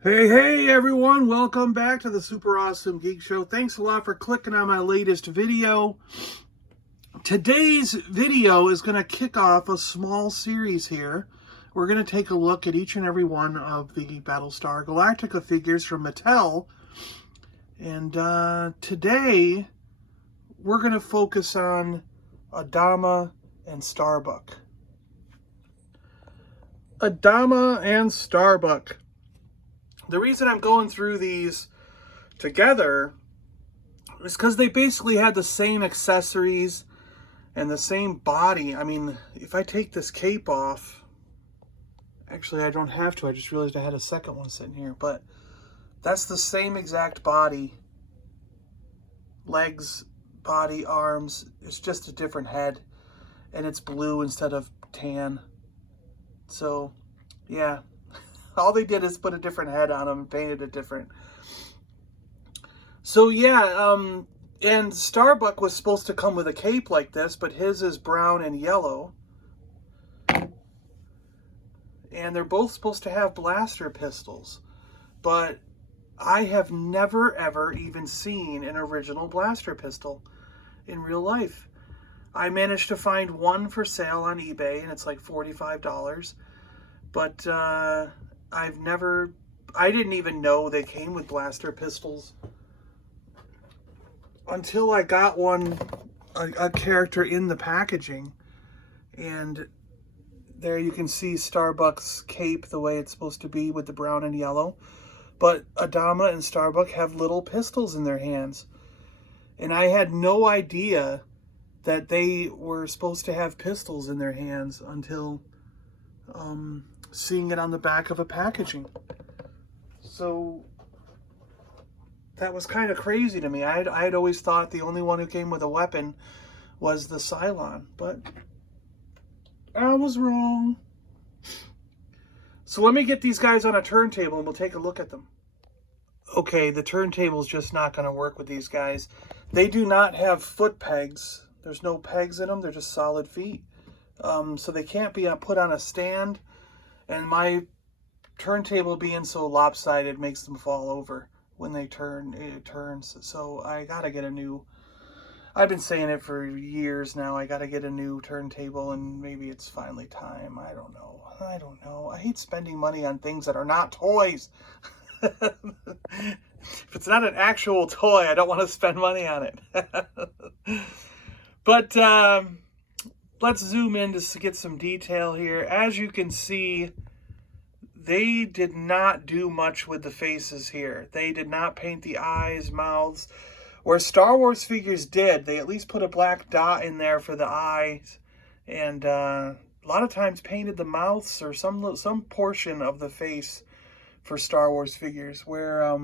Hey everyone, welcome back to the Super Awesome Geek Show. Thanks a lot for clicking on my latest video. Today's video is going to kick off a small series here. We're going to take a look at each and every one of the Battlestar Galactica figures from Mattel. And today, we're going to focus on Adama and Starbuck. Adama and Starbuck. The reason I'm going through these together is because they basically had the same accessories and the same body. I mean, if I take this cape off, actually I don't have to. I just realized I had a second one sitting here, but that's the same exact body. Legs, body, arms. It's just a different head, and it's blue instead of tan. So, yeah. All they did is put a different head on them and painted it different. So yeah, and Starbuck was supposed to come with a cape like this, but his is brown and yellow. And they're both supposed to have blaster pistols. But I have never ever even seen an original blaster pistol in real life. I managed to find one for sale on eBay, and it's like $45. But I didn't even know they came with blaster pistols until I got a character in the packaging. And there you can see Starbuck's cape the way it's supposed to be with the brown and yellow. But Adama and Starbuck have little pistols in their hands. And I had no idea that they were supposed to have pistols in their hands until seeing it on the back of a packaging. So that was kind of crazy to me. I'd always thought the only one who came with a weapon was the Cylon, but I was wrong. So let me get these guys on a turntable and we'll take a look at them. Okay, the turntable's just not going to work with these guys. They do not have foot pegs. There's no pegs in them. They're just solid feet. So they can't be put on a stand. And my turntable being so lopsided makes them fall over when they turn. It turns. So I gotta get a new. I've been saying it for years now. I gotta get a new turntable, and maybe it's finally time. I don't know. I hate spending money on things that are not toys. If it's not an actual toy, I don't want to spend money on it. But let's zoom in to get some detail here. As you can see, they did not do much with the faces here. They did not paint the eyes, mouths. Where Star Wars figures did, they at least put a black dot in there for the eyes. And a lot of times painted the mouths or some portion of the face for Star Wars figures. Where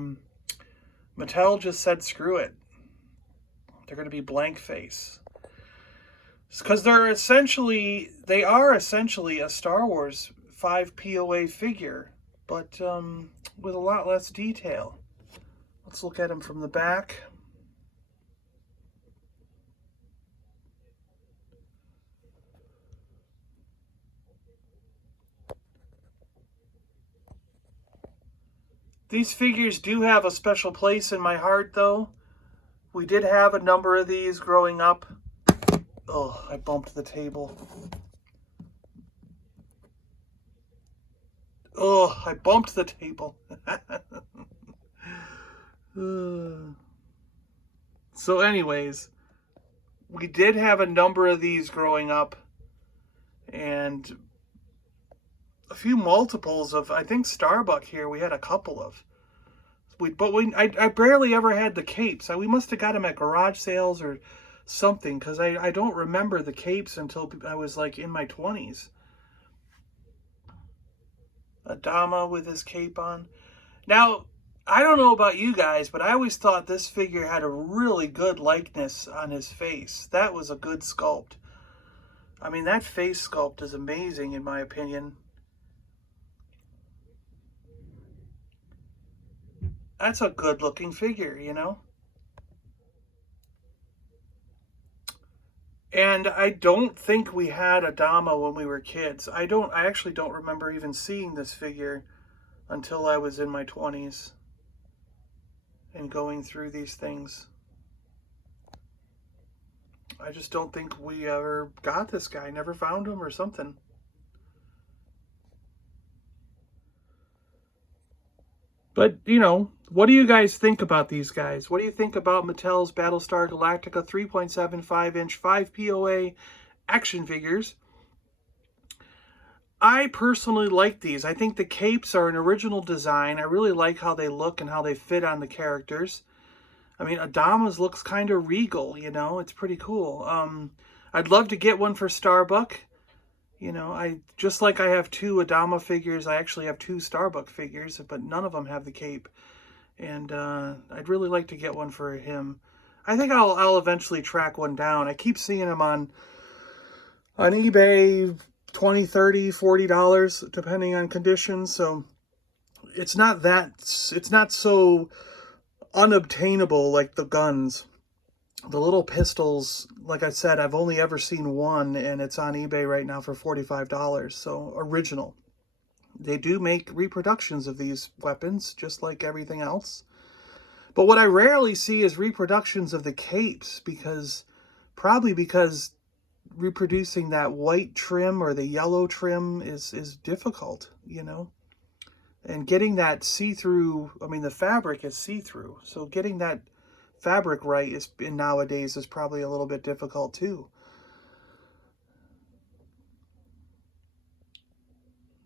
Mattel just said, screw it. They're going to be blank face. Because they are essentially a Star Wars 5 POA figure, but with a lot less detail. Let's look at them from the back. These figures do have a special place in my heart, though. We did have a number of these growing up. Oh, I bumped the table. Oh, I bumped the table. So anyways, we did have a number of these growing up. And a few multiples of, I think, Starbuck here, we had a couple of. I barely ever had the capes. We must have got them at garage sales or something, because I don't remember the capes until I was like in my 20s. Adama with his cape on. Now, I don't know about you guys, but I always thought this figure had a really good likeness on his face. That was a good sculpt. I mean, that face sculpt is amazing in my opinion. That's a good looking figure, you know? And I don't think we had Adama when we were kids. I actually don't remember even seeing this figure until I was in my 20s and going through these things. I just don't think we ever got this guy, never found him or something. But, you know, what do you guys think about these guys? What do you think about Mattel's Battlestar Galactica 3.75-inch 5 POA action figures? I personally like these. I think the capes are an original design. I really like how they look and how they fit on the characters. I mean, Adama's looks kind of regal, you know. It's pretty cool. I'd love to get one for Starbuck. You know, just like I have 2 Adama figures, I actually have 2 Starbuck figures, but none of them have the cape. And I'd really like to get one for him. I think I'll eventually track one down. I keep seeing them on eBay, $20, $30, $40, depending on conditions. So it's not so unobtainable like the guns. The little pistols, like I said, I've only ever seen one, and it's on eBay right now for $45, so original. They do make reproductions of these weapons, just like everything else. But what I rarely see is reproductions of the capes, probably because reproducing that white trim or the yellow trim is difficult, you know. And getting that see-through, I mean, the fabric is see-through, so getting that fabric right nowadays is probably a little bit difficult too.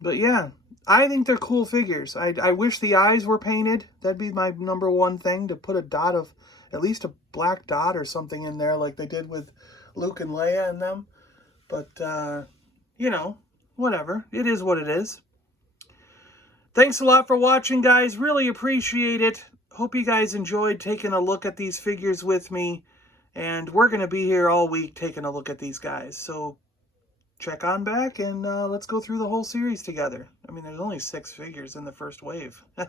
But yeah, I think they're cool figures. I wish the eyes were painted. That'd be my #1 thing, to put at least a black dot or something in there like they did with Luke and Leia and them. But, you know, whatever. It is what it is. Thanks a lot for watching, guys. Really appreciate it. Hope you guys enjoyed taking a look at these figures with me. And we're going to be here all week taking a look at these guys. So check on back and let's go through the whole series together. I mean, there's only 6 figures in the first wave. All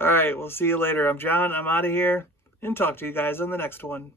right, we'll see you later. I'm John. I'm out of here. And talk to you guys on the next one.